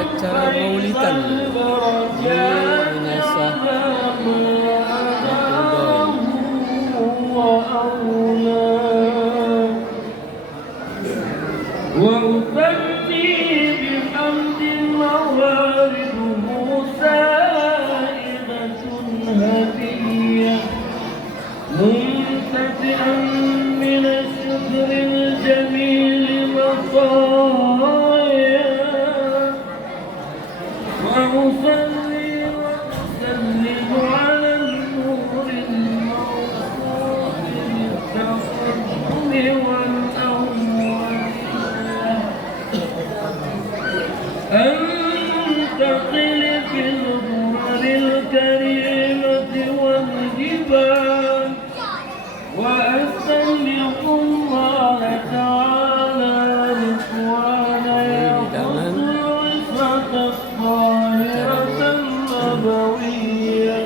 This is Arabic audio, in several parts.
acara maulidan di Minasa منتفئا من الشكر الجميل مطايا وأصلي وأسلم على النور الموصول بالتقدم والأولياء أنتقل في الغرر الكريمة والجبال وأستغفر الله تعالى رضوانا يقص العصمة الطاهرة النبوية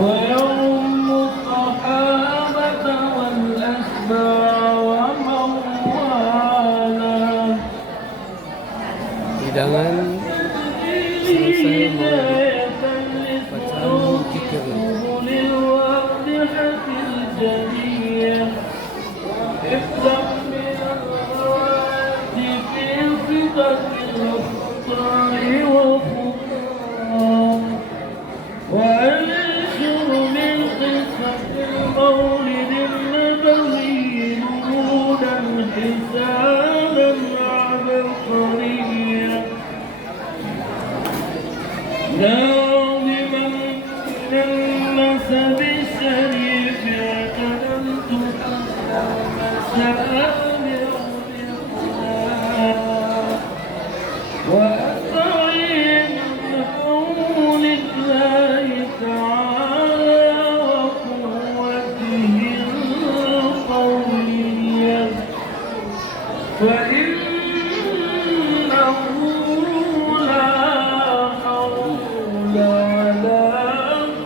ويوم الصحابة والأتباع ومن والاه. hidangan selesai bacaan zikir. الجميع افتح من الرواد في صدق الأخطاء والخطاء وأنشر من قصة المولد النبوي نودا حسانا عبقريا ناظما من النسب الشريف اعتدلت وأستعين بحول الله تعالى وقوته القوية فإنه لا حول ولا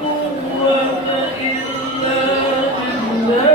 قوة إلا بالله.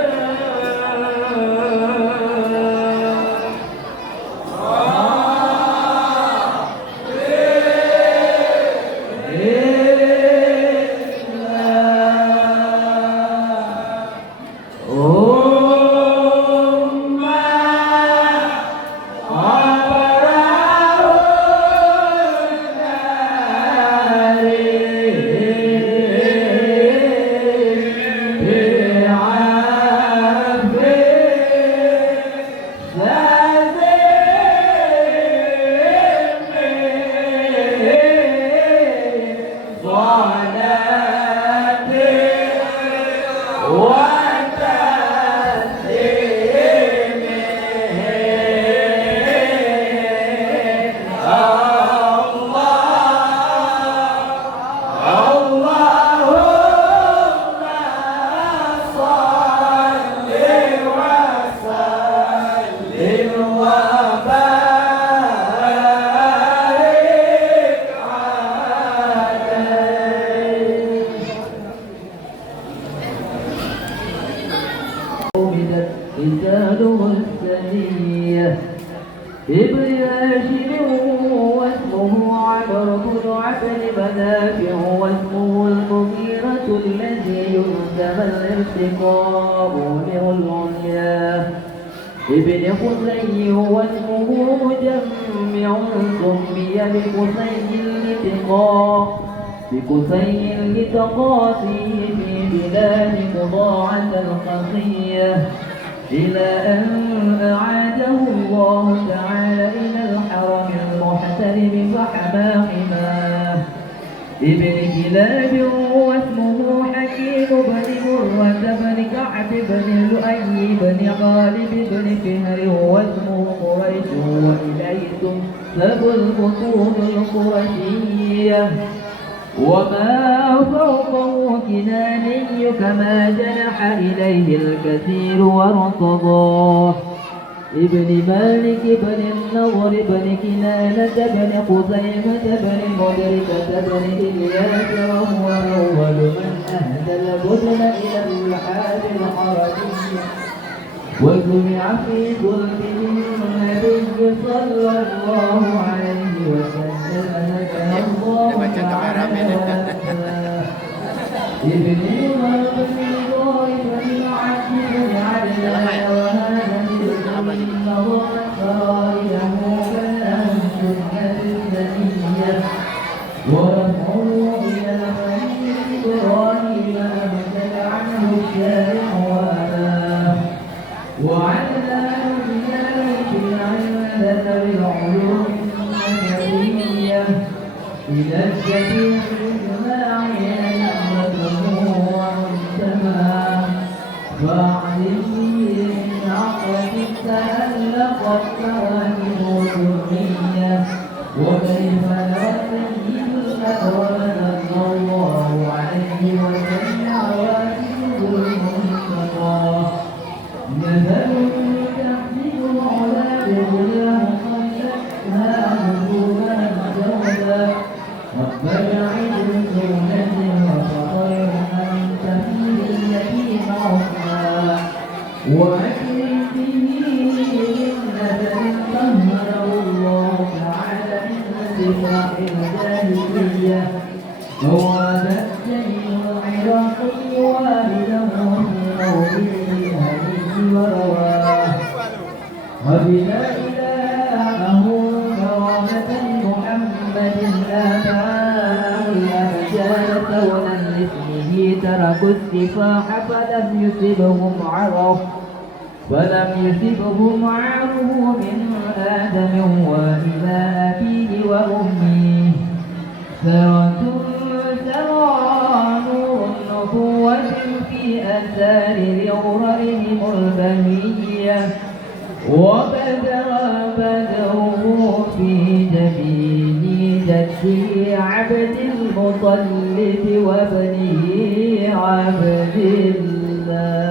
رساله السنية ابن هاشم واسمه عمرو بن عبد منافع واسمه المغيرة الذي يلزم الارتقاء له العليا ابن قصي واسمه مجمع سمي بقصي لتقاطيه في بلاد قضاعة الخفية إلى أن أعاده الله تعالى إلى الحرم المحترم فحمى حماه ابن كلاب واسمه حكيم بن مرة بن كعب بن لؤي بن غالب بن فهر واسمه قريش وإليه تنسب البطون القرشية وما فوقه كناني كما جنح إليه الكثير وارتضاه ابن مالك بن النضر بن كنانة بن خزيمة بن مدركة بن إلياس وهو أول من أهدى البدن إلى الرحاب الحرمية وسمع في قلبه النبي صلى الله عليه وسلم ذكر الله تعالى ابن عمر بن طائفة العجيب عدنان وهذا إن ضرت فرائده فلهم سنة النبي ورفعوا إلى خليل إبراهيم أمسك عنه الشارع وأباه وعلّاه بذلك العلة بالعلوم النبوية إلى الجميع بالإجماع أئمته ومجتمع فاعلم به من عقلة تألقت مواهب ذرية وكيف لا تجد أكرمنا الله عليه وسلم عواقبه المنتقى مثل تحمل على بغياه خلتها نجوما جودا وابتعد سنة وفخر أن تهيل اليتيم عصا وأكرم به إنة طهره الله تعالى من صفاء الجاهلية جواب الدين العراقي والده في موضعه ورواه وبلا إلهه كرامة محمد آباءه الأمجاد كونا لاسمه تركوا السفاح فلم يصبهم عره من آدم وإلى أبيه وأمه سرى نور النبوة في آثار ذرائهم البهية وبدأ بدره في جبين جده عبد المطلب وابنه عبد الله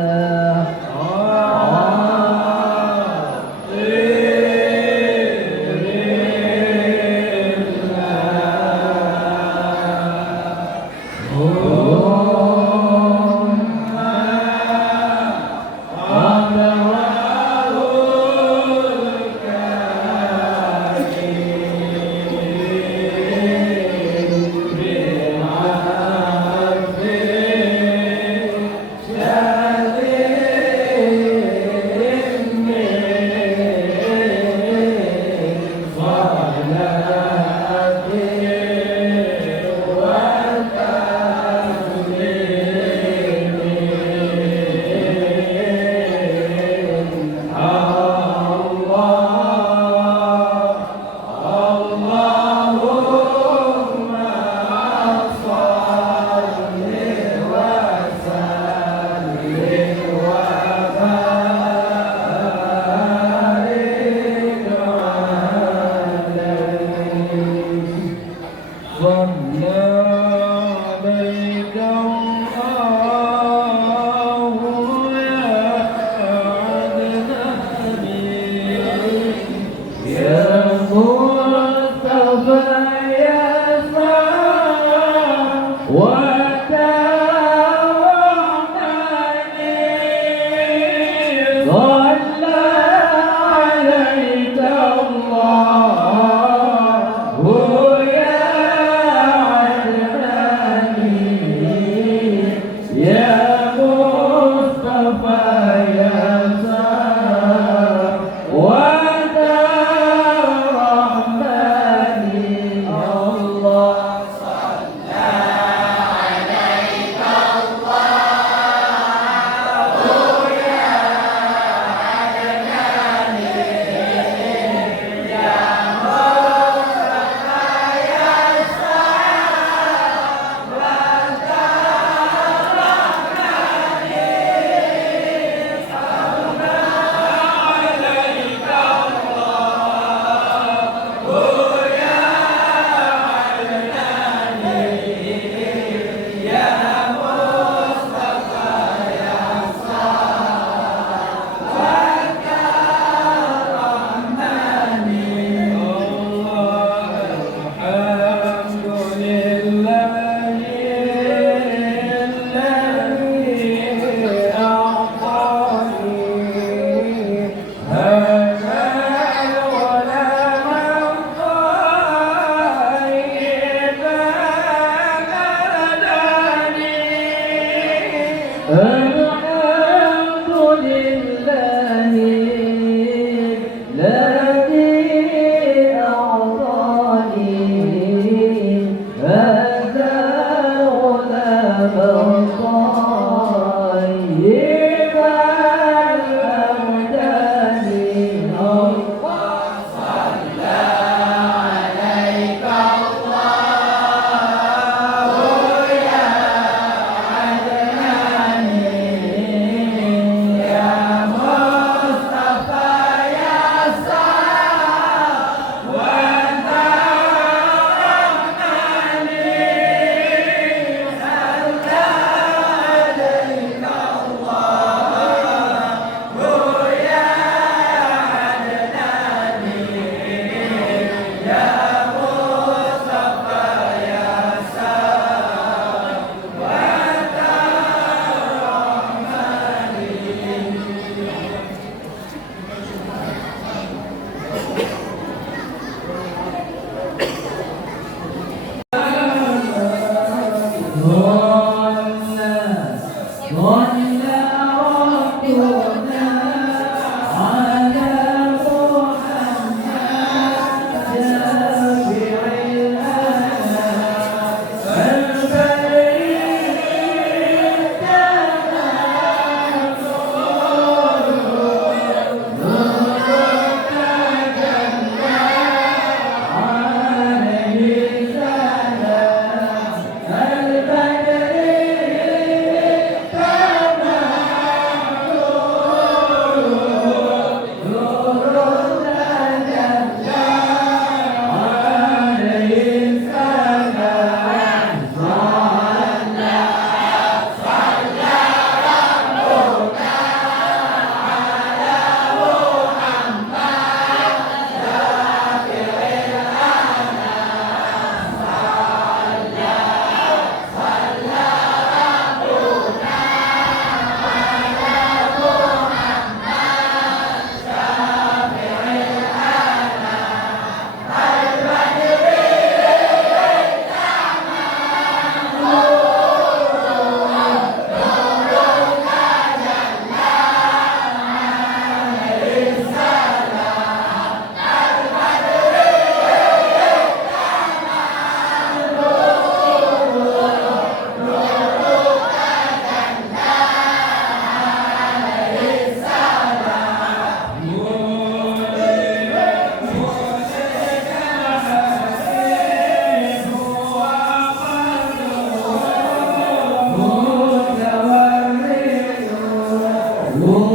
الله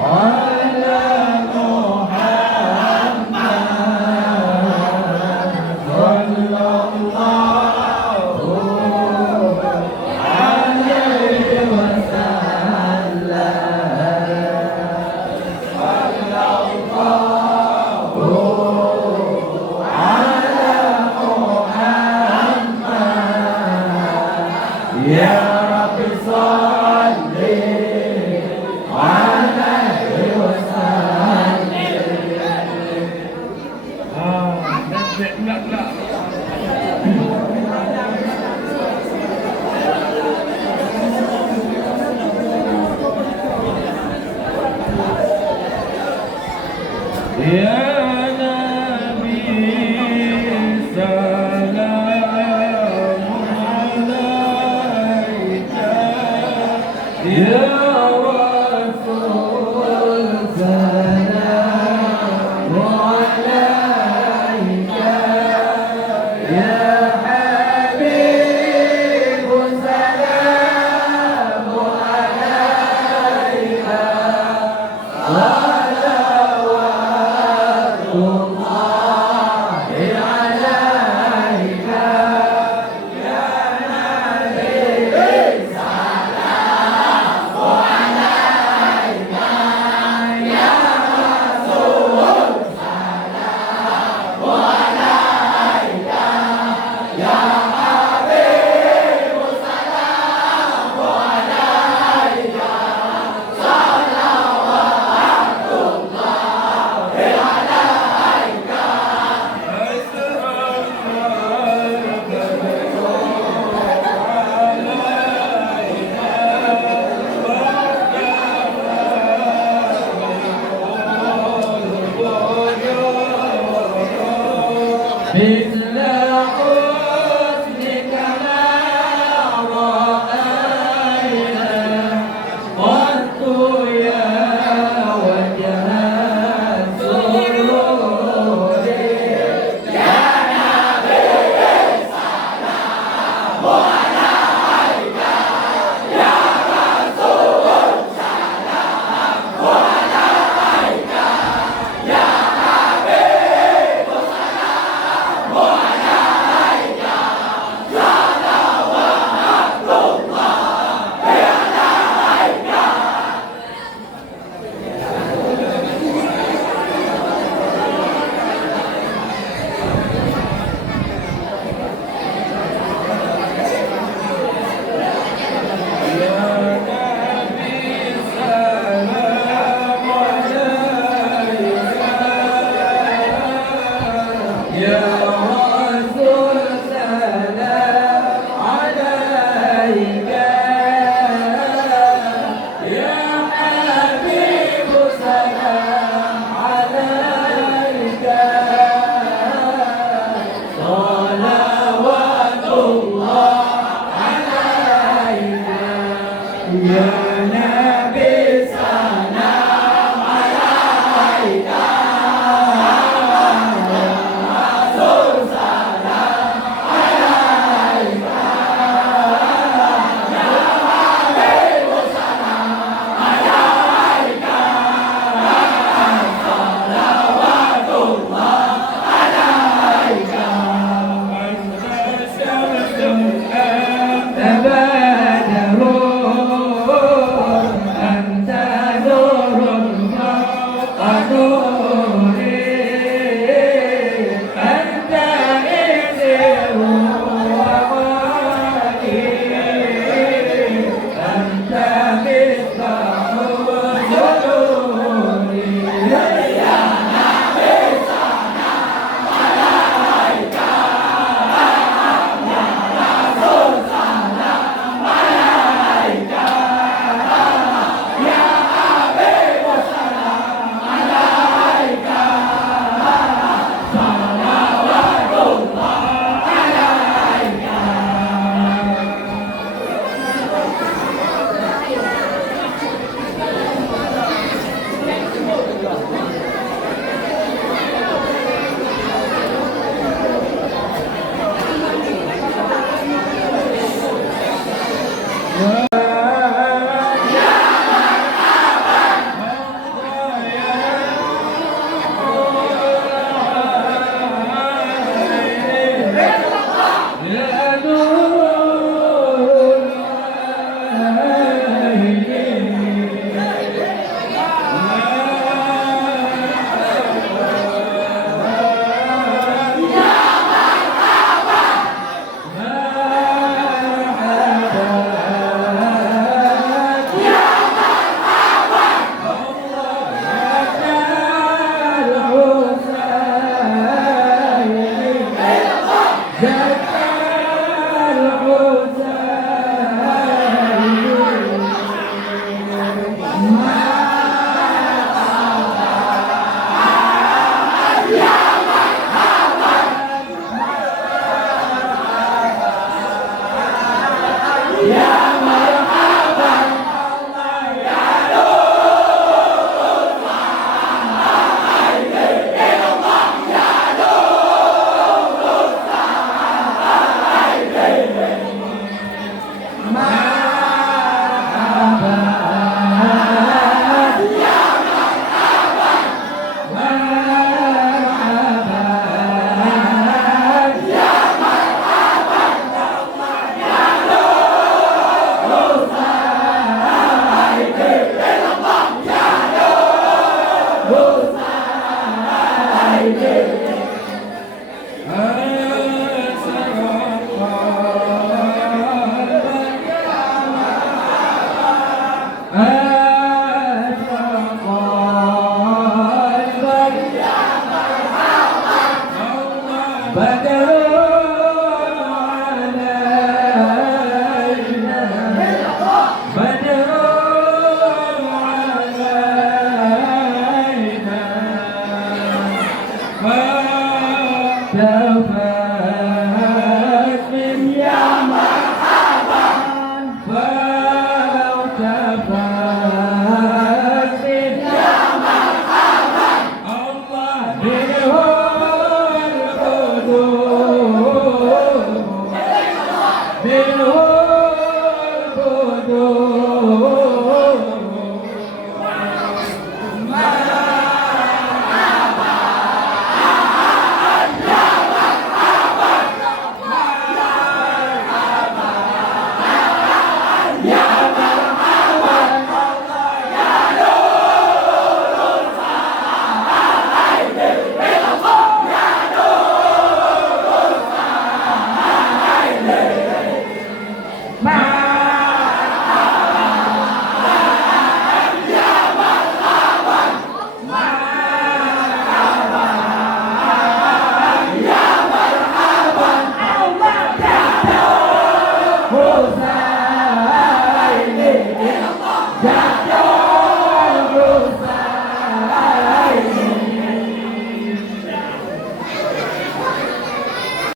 على مثل حسنك ما رأينا قط يا وجه السرور يا رسول فاسم يا مرحبا فلو تفاسم يا مرحبا الله منه القدوم منه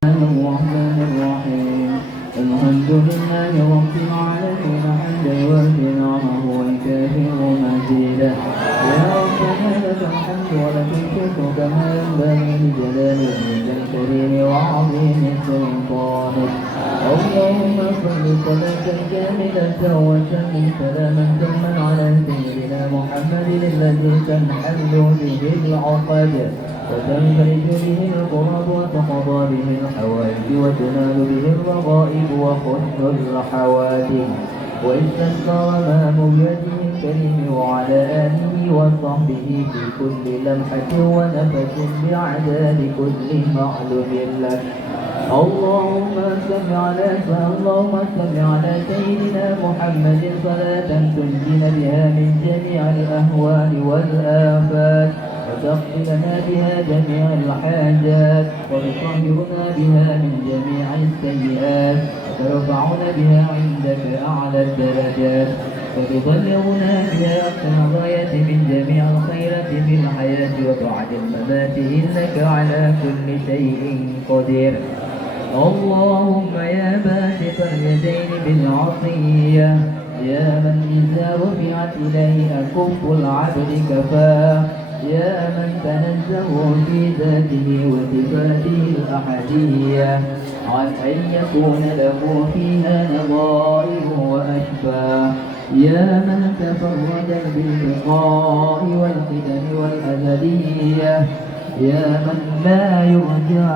الرحمن الرحيم الحمد لله رب العالمين حمدا يوافي نعمه ويكافئ مزيدا يا ربنا لك الحمد ولك الشكر كما ينبغي لجلال وجهك الكريم وعظيم سلطانك اللهم صل صلاة كاملة وسلم سلاما تما على سيدنا محمد الذي تنحل به العقد وتنفرج به الكرب وتقضى به الحوائج وتنال به الرغائب وخشن الحوادث واستثمر أمام بيده الكريم وعلى آله وصحبه في كل لمحة ونفس بعداد كل معلوم لك اللهم صل على سيدنا محمد صلاة تنجينا بها من جميع الأهوال والآفات وتقضي لنا بها جميع الحاجات وتطهرنا بها من جميع السيئات وترفعنا بها عندك أعلى الدرجات وتبلغنا بها أقصى الغاية من جميع الخيرات في الحياة وبعد الممات إنك على كل شيء قدير اللهم يا باسط اليدين بالعطية يا من إذا رفعت إليه أكف العبد كفاه يا من تنزه في ذاته وصفاته الأحدية عن أن يكون له فيها نظائر وأشباه يا من تفرد بالبقاء والقدم والأزلية يا من لا يرجى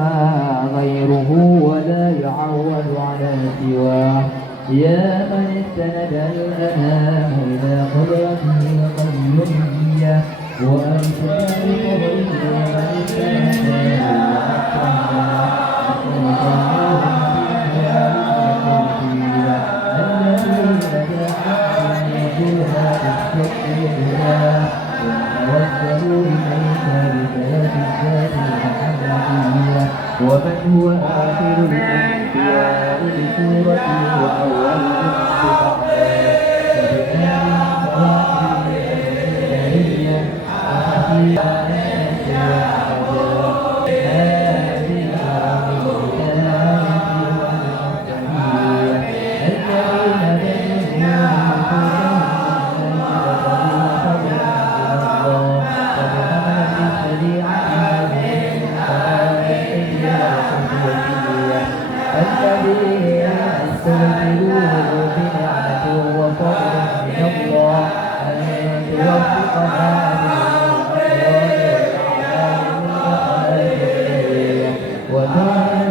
غيره ولا يعول على سواه يا من استند الأنام إلى قدرته القيومية وأرسل بقدره من ومن هو آخر الأنبياء بسورته وأول وتحقق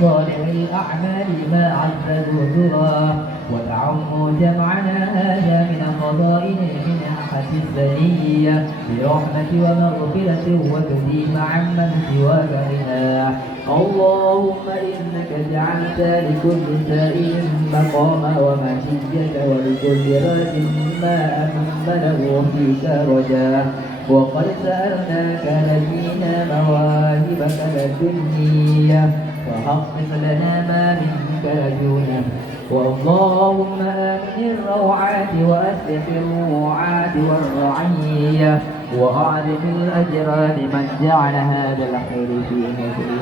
صالح الأعمال ما عز ذكرا وتعم جمعنا هذا من خضائن المنحة الثنية برحمة ومغفرة وتديم عمن سواك غنى اللهم إنك جعلت لكل سائل مقاما ومشية ولكل راج ما أمله فيك رجاه وقد سألناك نبينا مواهبك لدنيا فحقق لنا ما منك رجونا واللهم آمن الروعات وأسلح الروعات والرعية وأعظم الأجر لمن جعل هذا الخير في نفسه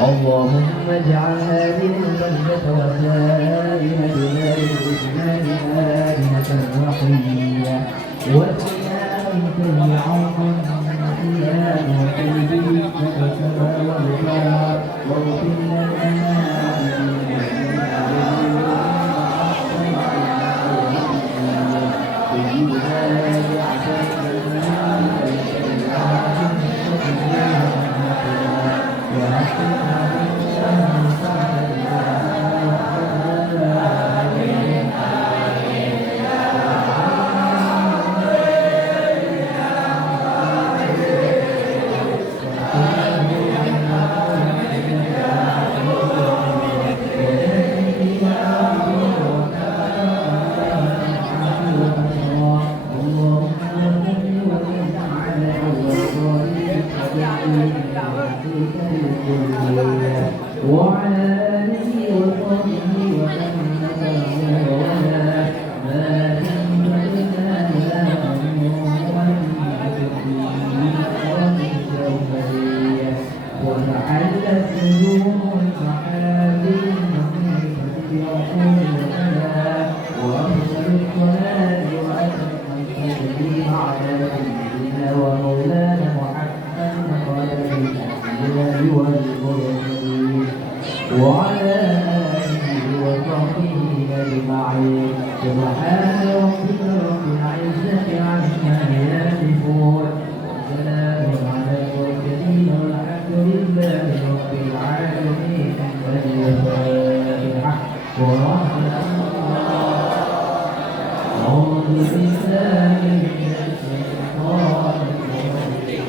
اللهم اجعل هذه البلدة وسائر بلاد الإسلام آمنة رحية وقنا من كل عون فيها وكل كسبا وبكاء واغفر لنا وعلى آله وصحبه وسلم ولا ما تنبغينا وتعالى السجون المحاذير وأفضل الصلاة وأتم التسليم على سيدنا ومولانا محمد خاتم الأنبياء والمرسلين وعلى آله وصحبه أجمعين سبحان ربك رب العزة عما يصفون وسلام على المرسلين والحمد لله رب العالمين الفاتحة ورحمة الله أعوذ بالله من الشيطان الرجيم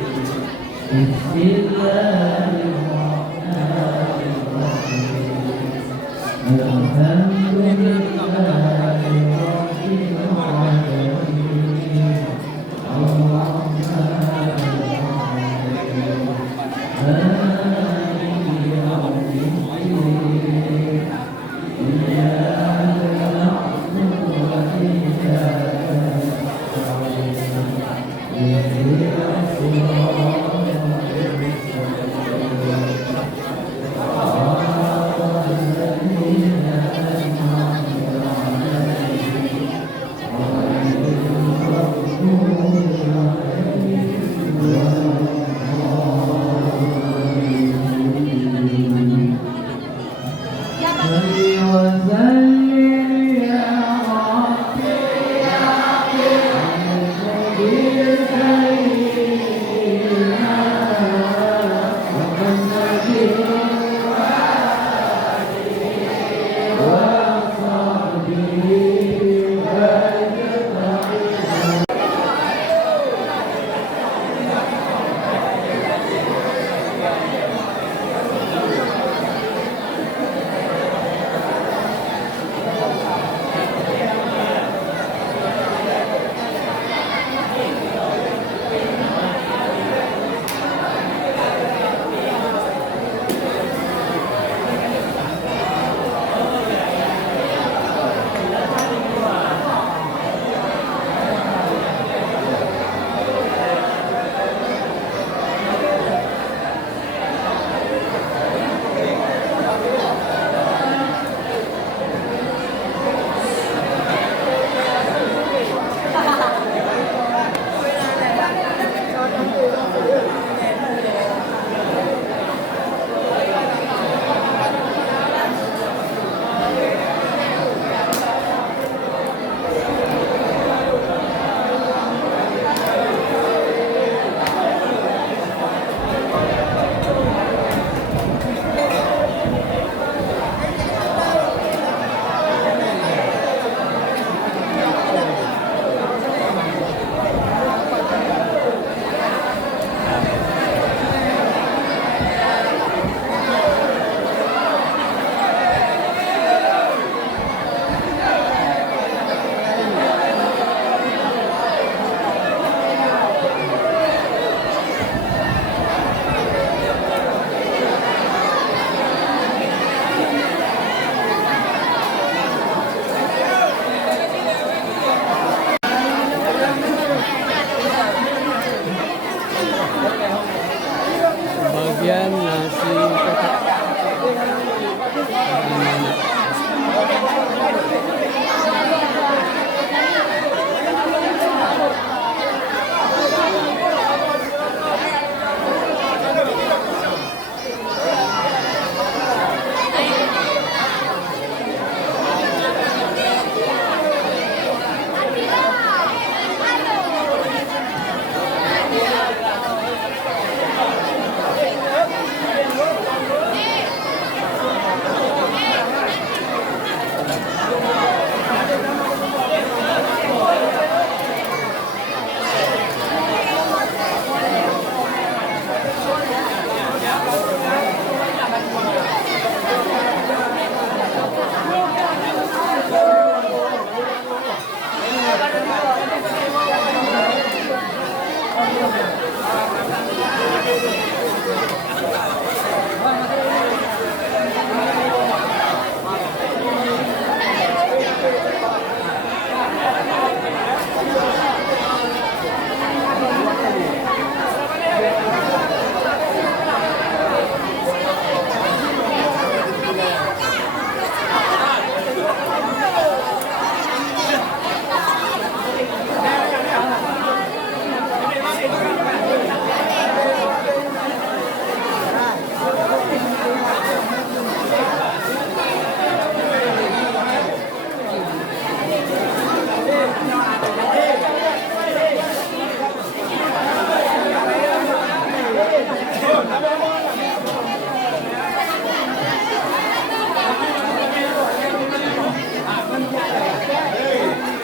بسم الله الرحمن الرحيم الحمد لله رب العالمين الرحمن الرحيم مالك يوم الدين إياك نعبد وإياك نستعين اهدنا الصراط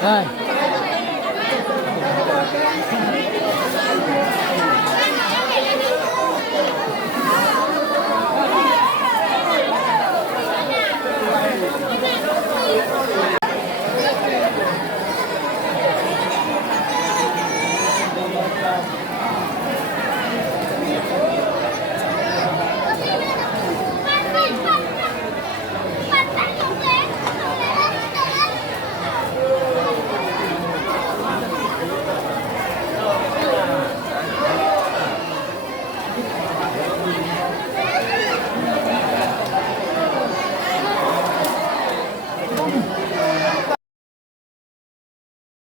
Hai.